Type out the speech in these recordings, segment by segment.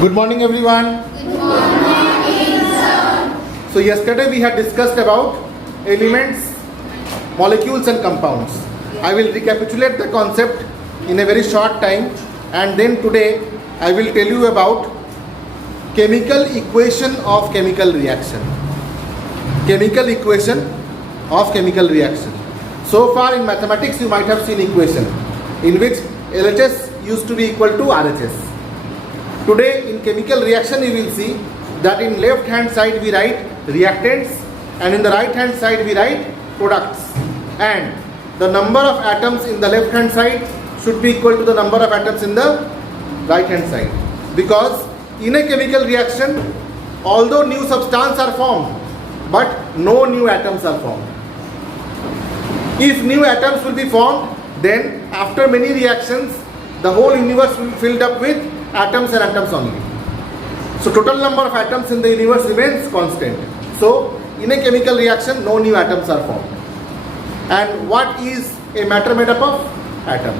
Good morning, everyone. Good morning, sir. So yesterday we had discussed about elements, molecules and compounds. I will recapitulate the concept in a very short time, and then today I will tell you about chemical equation of chemical reaction. Chemical equation of chemical reaction. So far in mathematics you might have seen equation in which LHS used to be equal to RHS. Today in chemical reaction you will see that in left hand side we write reactants and in the right hand side we write products, and the number of atoms in the left hand side should be equal to the number of atoms in the right hand side, because in a chemical reaction although new substance are formed but no new atoms are formed. If new atoms will be formed, then after many reactions the whole universe will be filled up with atoms and atoms only. So total number of atoms in the universe remains constant. So in a chemical reaction no new atoms are formed. And what is a matter made up of? Atom.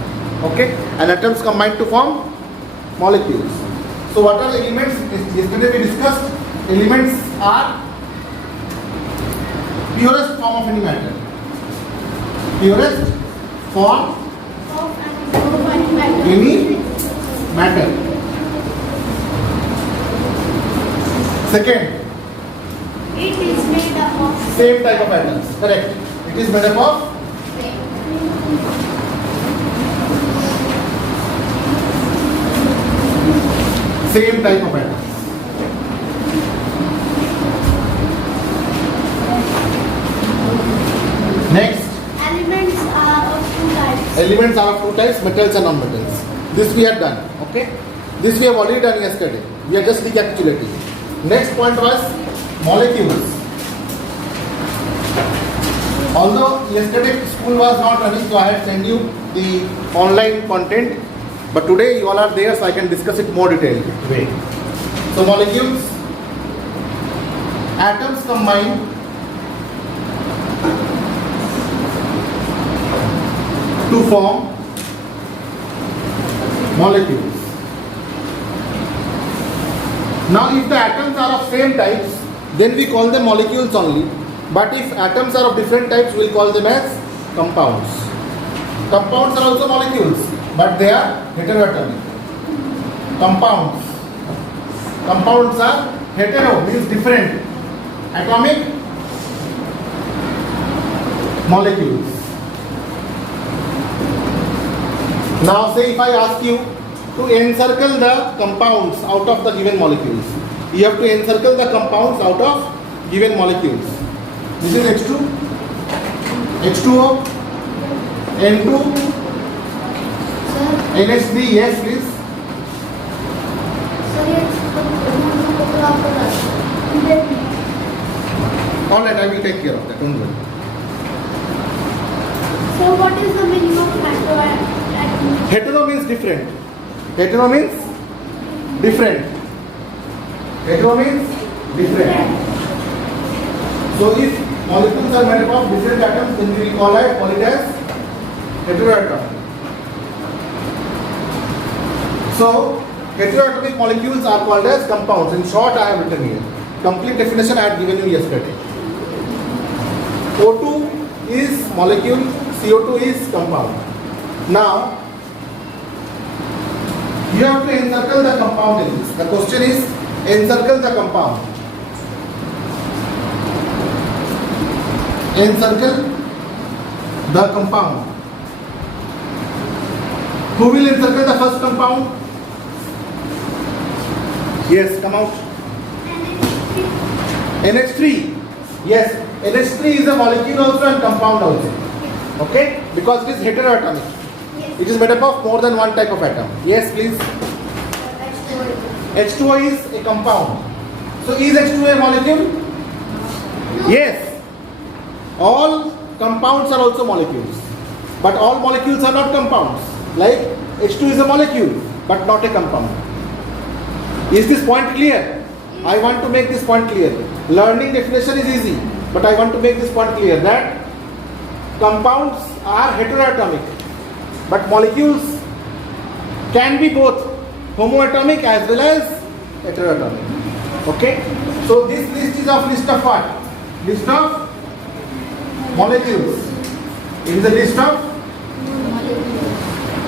Okay, and atoms combine to form molecules. So what are the elements? Yesterday we discussed elements are purest form of any matter. Purest form any matter. Second, It is made up of same type of atoms. Correct. It is made up of same type of atoms. Next, elements are of two types. elements are of two types, metals and non-metals. This we had done. Okay. This we have already done yesterday. We are just recapitulating. Next point was molecules. Although yesterday school was not running, so I had sent you the online content, but today you all are there, so I can discuss it more detailed way. So molecules, atoms combine to form molecules. Now if the atoms are of same types, then we call them molecules only. But if atoms are of different types, we will call them as compounds. Compounds are also molecules, but they are heteroatomic. Compounds. Compounds are hetero, means different. Atomic molecules. Now say if I ask you to encircle the compounds out of the given molecules. You have to encircle the compounds out of given molecules. This is H2, H2O, N2, NH3, yes please. Alright, I will take care of that, don't worry. So what is the meaning of heteroatomic? Hetero means different. Hetero means different. Hetero means different. So if molecules are made up of different atoms, then we will call it as heteroatomic. So heteroatomic molecules are called as compounds. In short, I have written here. Complete definition I had given you yesterday. O2 is molecule, CO2 is compound. Now you have to encircle the compound in this. The question is encircle the compound. Encircle the compound. Who will encircle the first compound? Yes, come out. NH3. Yes, NH3 is a molecule also and compound also. Okay? Because it is heteroatomic. It is made up of more than one type of atom. Yes, please. H2O is a compound. So is H2O a molecule? No. Yes. All compounds are also molecules. But all molecules are not compounds. Like H2 is a molecule but not a compound. Is this point clear? I want to make this point clear. Learning definition is easy, but I want to make this point clear that compounds are heteroatomic, but molecules can be both homoatomic as well as heteroatomic. Okay? So this list is of list of what? List of molecules. It is a list of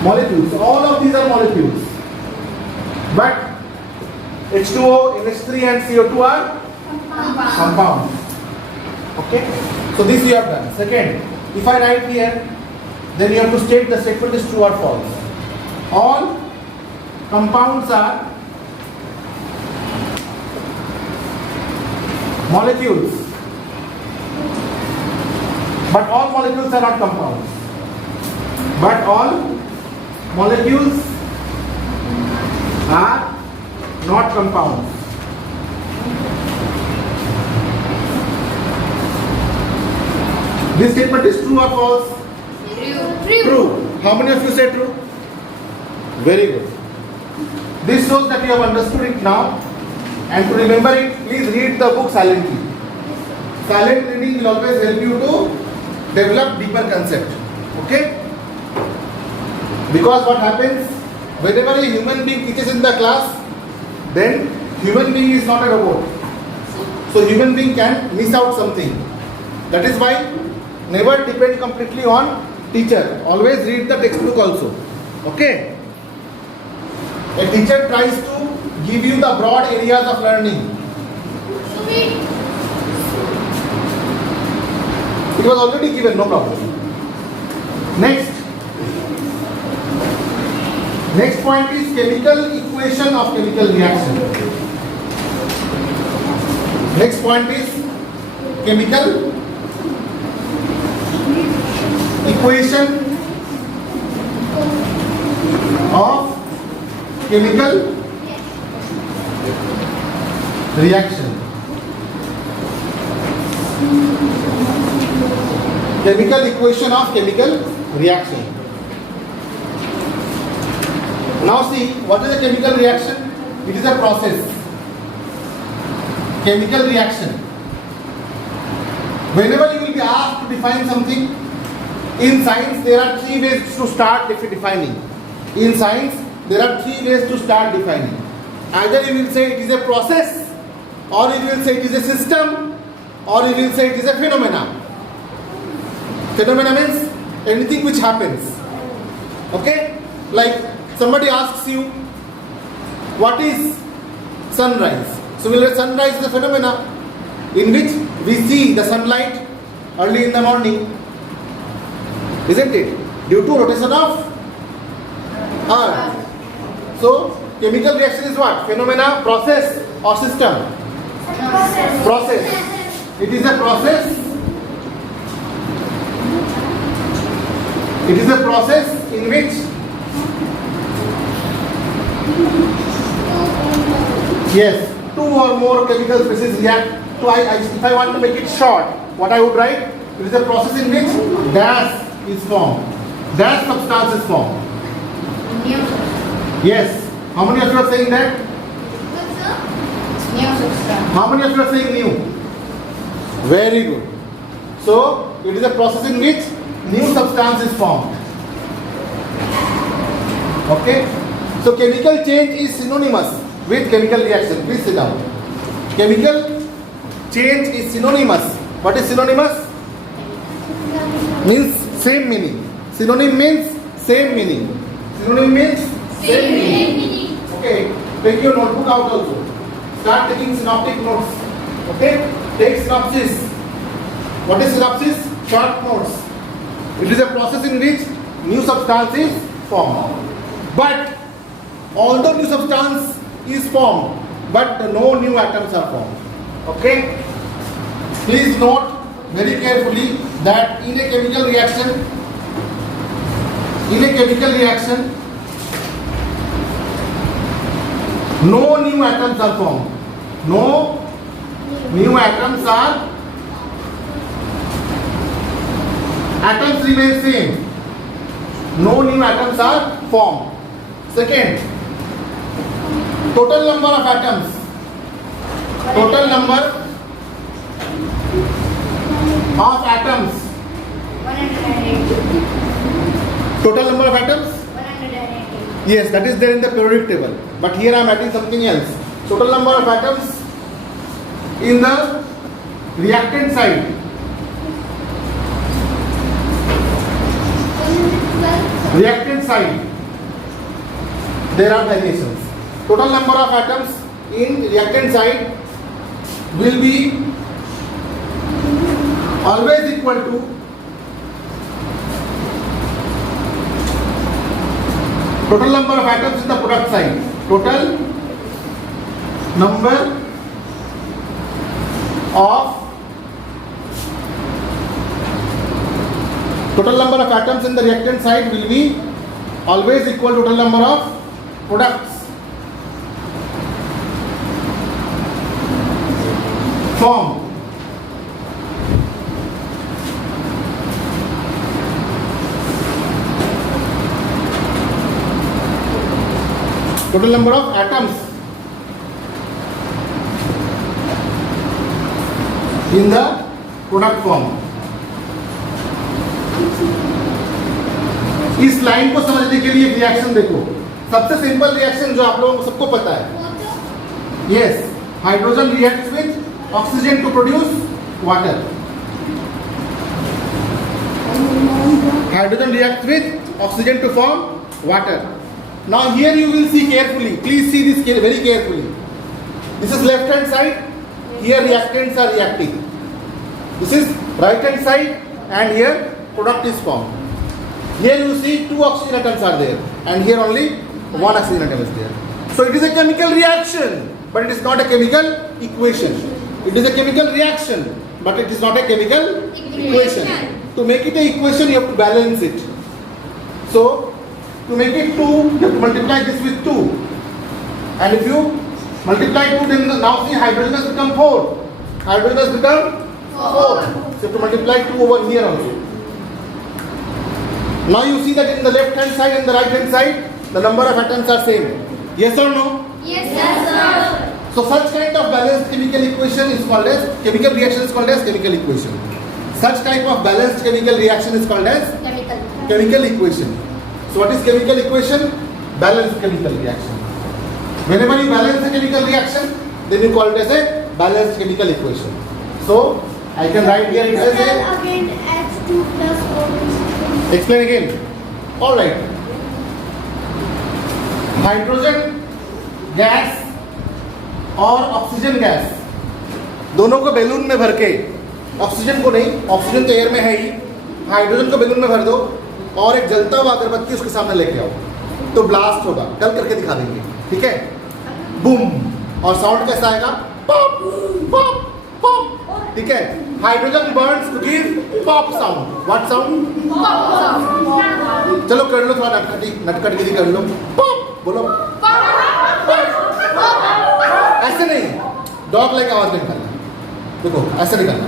molecules. All of these are molecules. But H2O, NH3 and CO2 are compounds. Okay? So this you have done. Second, if I write here, then you have to state the statement is true or false. All compounds are molecules, but all molecules are not compounds. But all molecules are not compounds. This statement is true or false? True. How many of you say true? Very good. This shows that you have understood it now. And to remember it, please read the book silently. Silent reading will always help you to develop deeper concept. Okay? Because what happens, whenever a human being teaches in the class, then human being is not a robot. So human being can miss out something. That is why never depend completely on teacher. Always read the textbook also. Okay? A teacher tries to give you the broad areas of learning. It was already given, no problem. Next point is chemical equation of chemical reaction. Next point is chemical equation of chemical reaction. Chemical equation of chemical reaction. Now see, what is a chemical reaction? It is a process. Chemical reaction. Whenever you will be asked to define something, in science there are three ways to start defining. In science there are three ways to start defining. Either you will say it is a process, or you will say it is a system, or you will say it is a phenomena. Phenomena means anything which happens. Okay? Like somebody asks you, what is sunrise? So we will say sunrise is a phenomena in which we see the sunlight early in the morning. Isn't it? Due to rotation of Earth. So chemical reaction is what? Phenomena, process or system? Process. It is a process. It is a process in which yes, two or more chemical species react. So if I want to make it short, what I would write? It is a process in which dash is formed. Dash substance is formed. Yes. How many of you are saying that? New substance. How many of you are saying new? Very good. So it is a process in which new substance is formed. Okay? So chemical change is synonymous with chemical reaction. Please sit down. Chemical change is synonymous. What is synonymous? Means same meaning. Synonym means same meaning. Synonym means same meaning. Okay. Take your notebook out also. Start taking synoptic notes. Okay? Take synopsis. What is synopsis? Short notes. It is a process in which new substance is formed. But although new substance is formed, but no new atoms are formed. Okay? Please note very carefully that in a chemical reaction, no new atoms are formed. No new atoms are. Atoms remain same. No new atoms are formed. Second, total number of atoms. Total number of atoms. 180. Total number of atoms? 180. Yes, that is there in the periodic table. But here I am adding something else. total number of atoms in the reactant side. Reactant side, there are variations. Total number of atoms in reactant side will be always equal to total number of atoms in the product side. Total number of atoms in the reactant side will be always equal to total number of products formed. Total number of atoms in the product form. इस line को समझने के लिए reaction देखो. सबसे simple reaction जो आप लोगों को सबको पता है. Yes, hydrogen reacts with oxygen to produce water. Hydrogen reacts with oxygen to form water. Now here you will see carefully. Please see this very carefully. This is left hand side. Here reactants are reacting. This is right hand side, and here product is formed. Here you see two oxygen atoms are there, and here only one oxygen atom is there. So it is a chemical reaction, but it is not a chemical equation. It is a chemical reaction, but it is not a chemical equation. To make it a equation, you have to balance it. So, to make it 2, you have to multiply this with 2. And if you multiply 2, then now see hydrogen has become 4. Hydrogen has become 4. So, you have to multiply 2 over here also. Now you see that in the left hand side and the right hand side, the number of atoms are same. Yes or no? Yes, sir. So, such kind of balanced chemical equation is called as, chemical reaction is called as chemical equation. Such type of balanced chemical reaction is called as chemical equation. So what is chemical equation? Balanced chemical reaction. Whenever you balance a chemical reaction, then you call it as a balanced chemical equation. So I can write here it as a. Again, H2 plus O2. Explain again. All right. Hydrogen gas और oxygen gas दोनों को balloon में भर के, oxygen को नहीं, oxygen तो air में है ही, हाइड्रोजन को बैलून में भर दो और एक जलता हुआ अगरबत्ती उसके सामने लेके आओ, तो ब्लास्ट होगा. कल करके दिखा देंगे, ठीक है? बूम. और साउंड कैसा आएगा? Pop pop pop. ठीक है? Hydrogen burns to give pop sound. What sound? चलो कर लो, थोड़ा नटखटी कर लो. पॉप बोलो. ऐसे नहीं, डॉग लाइक आवाज नहीं करना. देखो ऐसे नहीं करना.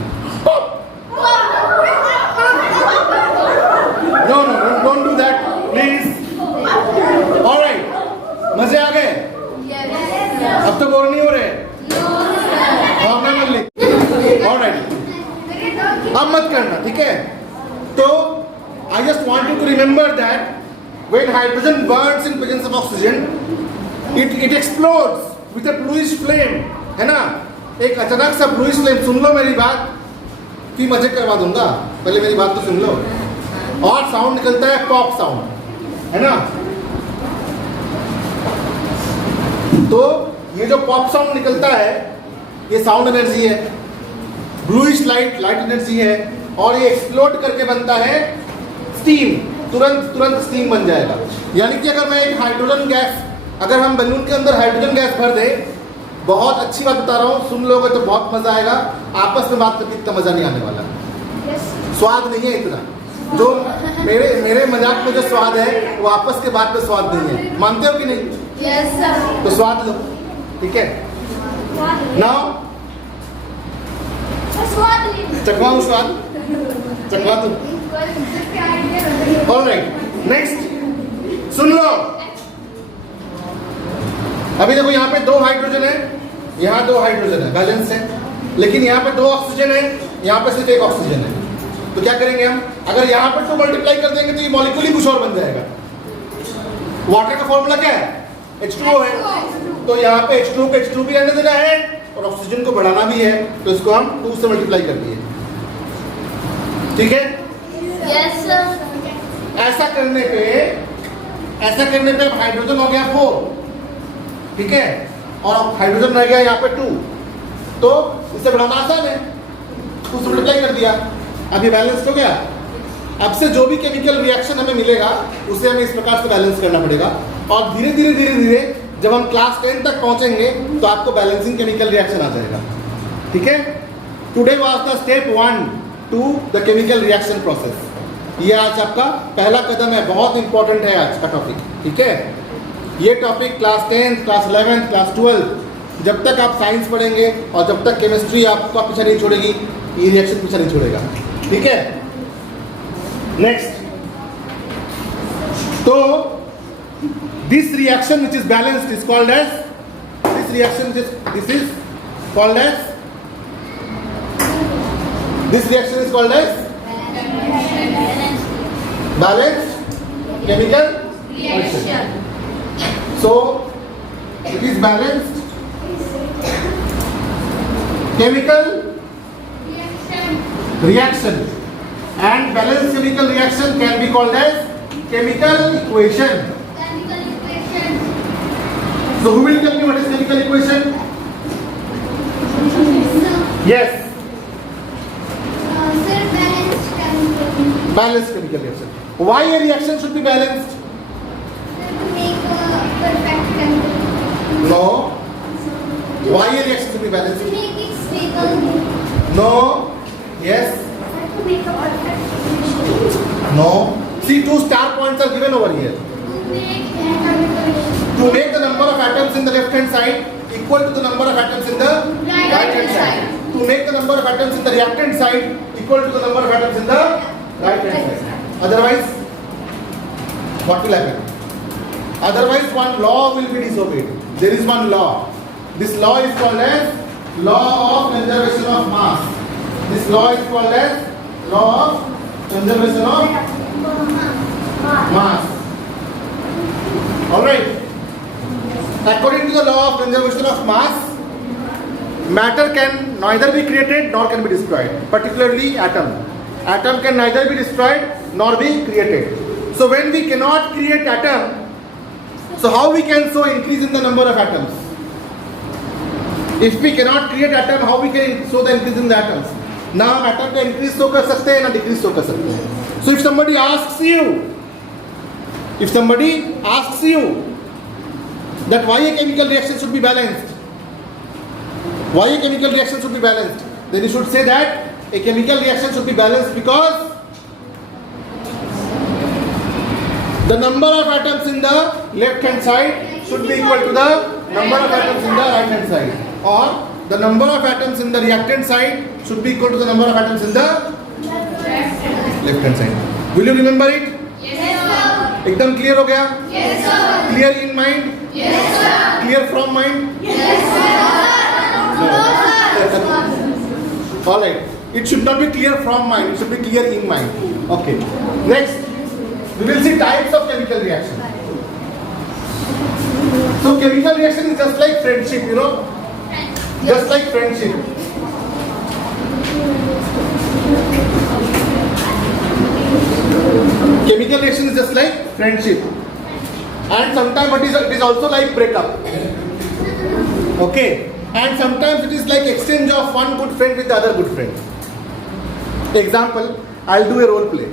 No, don't do that, please. All right, मजे आ गए? अब तो बोर नहीं हो रहे? भावना मत ले. All right, अब मत करना, ठीक है? तो I just want you to remember that when hydrogen burns in presence of oxygen, it explodes with a bluish flame, है ना? एक अचानक सा bluish flame. सुन लो मेरी बात, फिर मजे करवा दूंगा. पहले मेरी बात तो सुन लो. और साउंड निकलता है पॉप साउंड, है ना? तो ये जो पॉप साउंड निकलता है, ये साउंड एनर्जी है, ब्लूइश लाइट एनर्जी है, और ये एक्सप्लोड करके बनता है स्टीम. तुरंत स्टीम बन जाएगा. यानी कि अगर मैं एक हाइड्रोजन गैस, अगर हम बैलून के अंदर हाइड्रोजन गैस भर दे, बहुत अच्छी बात बता रहा हूँ, सुन लोगे तो बहुत मजा आएगा. आपस में बात करके इतना मजा नहीं आने वाला. स्वाद नहीं है इतना. जो मेरे मजाक में जो स्वाद है वो आपस के बात में स्वाद नहीं है. मानते हो कि नहीं? Yes, sir. तो स्वाद लो, ठीक है? नाउ चखवा दो स्वाद, चखवा दो. ऑलराइट, नेक्स्ट सुन लो. अभी देखो यहाँ पे 2 हाइड्रोजन है, यहाँ 2 हाइड्रोजन है, बैलेंस है. लेकिन यहाँ पे 2 ऑक्सीजन है, यहाँ पे सिर्फ 1 ऑक्सीजन है. तो क्या करेंगे हम? अगर यहाँ पर 2 मल्टीप्लाई कर देंगे तो ये मॉलिक्यूल ही कुछ और बन जाएगा. वाटर का फॉर्मूला क्या है? H2O है. तो यहाँ पे H2 को H2 भी रहने देना है और ऑक्सीजन को बढ़ाना भी है, तो इसको हम 2 से मल्टीप्लाई कर दिए। ठीक है, Yes, sir. ऐसा करने पे हाइड्रोजन हो गया 4, ठीक है, और हाइड्रोजन रह गया यहाँ पे 2, तो इसे बढ़ाना आसान है, 2 से मल्टीप्लाई कर दिया, अभी बैलेंस हो गया। अब से जो भी केमिकल रिएक्शन हमें मिलेगा उसे हमें इस प्रकार से बैलेंस करना पड़ेगा, और धीरे धीरे जब हम क्लास 10 तक पहुंचेंगे तो आपको बैलेंसिंग केमिकल रिएक्शन आ जाएगा। ठीक है, today was the step 1 to the chemical reaction process. ये आज आपका पहला कदम है, बहुत इंपॉर्टेंट है आज का टॉपिक। ठीक है, ये टॉपिक क्लास 10, क्लास 11, क्लास 12 जब तक आप साइंस पढ़ेंगे और जब तक केमिस्ट्री आपका पीछा नहीं छोड़ेगी, ये रिएक्शन पीछा नहीं छोड़ेगा। ठीक है, नेक्स्ट, तो this reaction which is balanced is called as balanced chemical reaction. So it is balanced chemical reaction, and balanced chemical reaction can be called as chemical equation. So who will tell me what is chemical equation? Yes, Sir, balanced chemical. balanced chemical reaction. Why a reaction should be balanced? To make a perfect chemical. No. Why a reaction should be To balanced? make it stable. No. Yes. To make a perfect solution. No. See, 2 star points are given over here. To make a chemical. To make the number of atoms in the left hand side equal to the number of atoms in the right hand side. To make the number of atoms in the reactant side equal to the number of atoms in the right hand side. Otherwise, what will happen? Otherwise, one law will be disobeyed. There is one law. This law is called as law of conservation of mass. This law is called as law of conservation of mass. Alright. According to the law of conservation of mass, matter can neither be created nor can be destroyed, particularly atom. Atom can neither be destroyed nor be created. So when we cannot create atom, so how we can show increase in the number of atoms? If we cannot create atom, how we can show the increase in the atoms? ना हम atom का increase show कर सकते हैं ना decrease show कर सकते हैं. So if somebody asks you that why a chemical reaction should be balanced, then you should say that a chemical reaction should be balanced because the number of atoms in the left hand side should be equal to the number of atoms in the right hand side, or the number of atoms in the reactant side should be equal to the number of atoms in the left hand side. Will you remember it? एकदम clear हो गया? Clear in mind? Clear from mind? All right. It should not be clear from mind. It should be clear in mind. Okay. Next, we will see types of chemical reaction. So chemical reaction is just like friendship, you know, just like friendship. Chemical reaction is just like friendship, and sometimes it is also like breakup. Okay, and sometimes it is like exchange of one good friend with the other good friend. Example, I'll do a role play.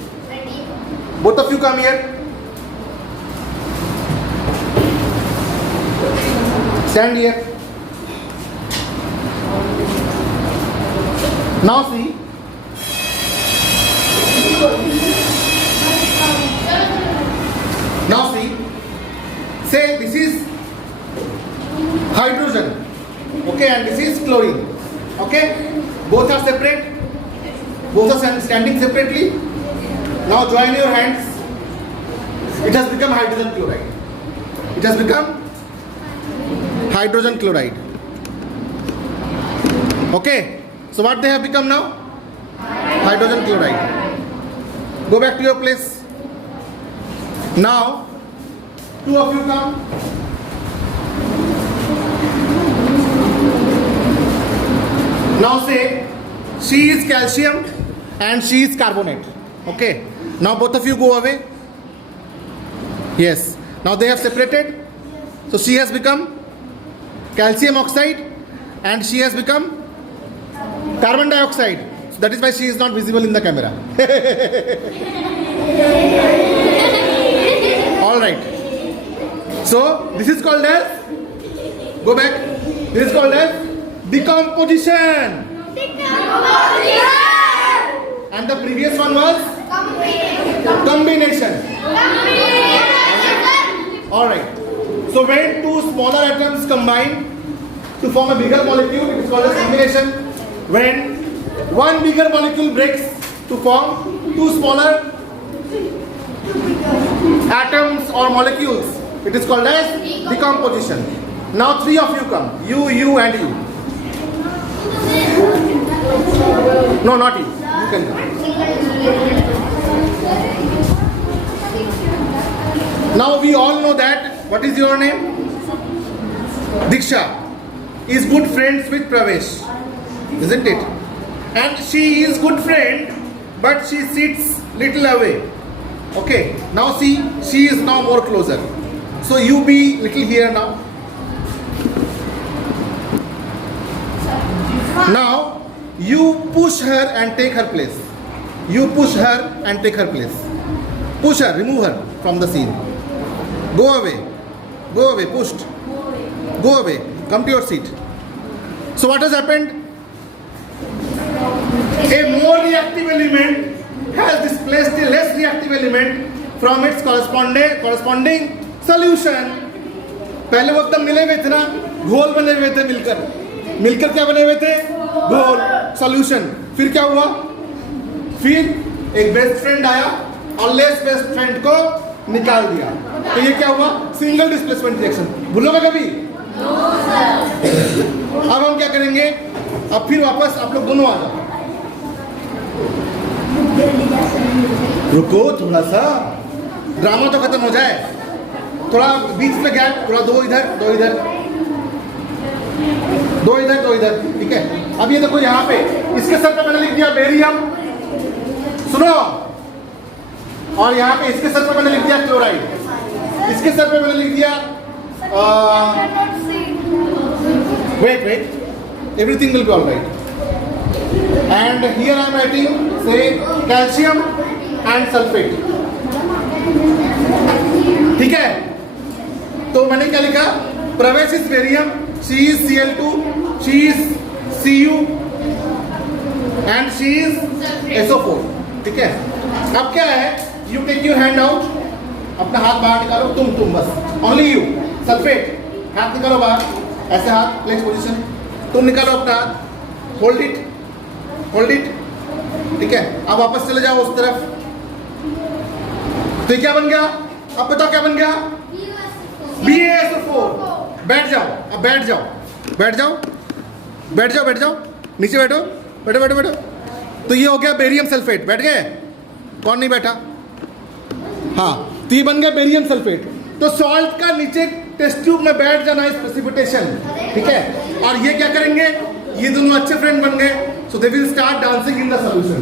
Both of you come here. Stand here. Now see. Now see. Say this is hydrogen. Okay, and this is chlorine. Okay, both are separate. Both are standing separately. Now join your hands. It has become hydrogen chloride. It has become hydrogen chloride. Okay, so what they have become now? Hydrogen chloride. Go back to your place. Now, two of you come. Now say she is calcium and she is carbonate. Okay. Now both of you go away. Yes. Now they have separated. So she has become calcium oxide and she has become carbon dioxide. So that is why she is not visible in the camera. All right. So this is called as, go back. This is called as decomposition. And the previous one was combination. All right. So when two smaller atoms combine to form a bigger molecule, it is called as combination. When one bigger molecule breaks to form two smaller atoms or molecules, it is called as decomposition. Now three of you come. You and you. No, not you. You can come. Now we all know that, what is your name? Diksha is good friends with Pravesh, isn't it? And she is good friend, but she sits little away. Okay, now see, she is now more closer. So you be little here now. Now you push her and take her place. You push her and take her place. Push her, remove her from the scene. Go away. Go away, pushed. Go away. Come to your seat. So what has happened? A more reactive element has displaced a less reactive element from its corresponding solution. पहले वो एकदम मिले हुए थे ना, घोल बने हुए थे मिलकर क्या बने हुए थे? घोल, सॉल्यूशन. फिर क्या हुआ? फिर एक बेस्ट फ्रेंड आया और लेस बेस्ट फ्रेंड को निकाल दिया. तो ये क्या हुआ? Single displacement reaction. भूलोगे कभी? अब हम क्या करेंगे? अब फिर वापस आप लोग दोनों आ जाओ. रुको थोड़ा सा, ड्रामा तो खत्म हो जाए. थोड़ा बीच में गैप, थोड़ा दो इधर दो इधर दो इधर दो इधर. ठीक है. अब ये देखो यहाँ पे इसके सर पे मैंने लिख दिया बेरियम. सुनो. और यहाँ पे इसके सर पे मैंने लिख दिया क्लोराइड. इसके सर पे मैंने लिख दिया wait, everything will be all right. And here I am writing, say, calcium and sulfate. ठीक है. तो मैंने क्या लिखा? प्रवेश is barium, she is Cl2, she is Cu and she is SO4. ठीक है. अब क्या है? You take your hand out. अपना हाथ बाहर निकालो. तुम बस. Only you. सल्फेट. हाथ निकालो बाहर. ऐसे हाथ, फ्लेक्स पोजीशन. तुम निकालो अपना हाथ. Hold it. ठीक है. अब वापस चले जाओ उस तरफ. तो क्या बन गया? अब बताओ क्या बन गया? BaSO4. बैठ जाओ. अब बैठ जाओ. नीचे बैठो. तो ये हो गया बेरियम सल्फेट. बैठ गए? कौन नहीं बैठा? हाँ. तो ये बन गया बेरियम सल्फेट. तो सॉल्ट का नीचे टेस्ट ट्यूब में बैठ जाना इस प्रेसिपिटेशन. ठीक है. और ये क्या करेंगे? ये दोनों अच्छे फ्रेंड बन गए. So they will start dancing in the solution.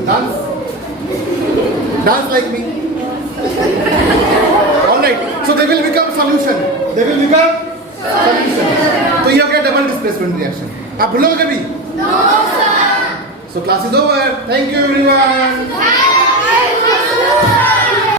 Dance like me. Alright. So they will become solution. तो ये हो गया डबल डिस्प्लेसमेंट रिएक्शन. आप भूलोगे कभी? No sir. So class is over. Thank you everyone.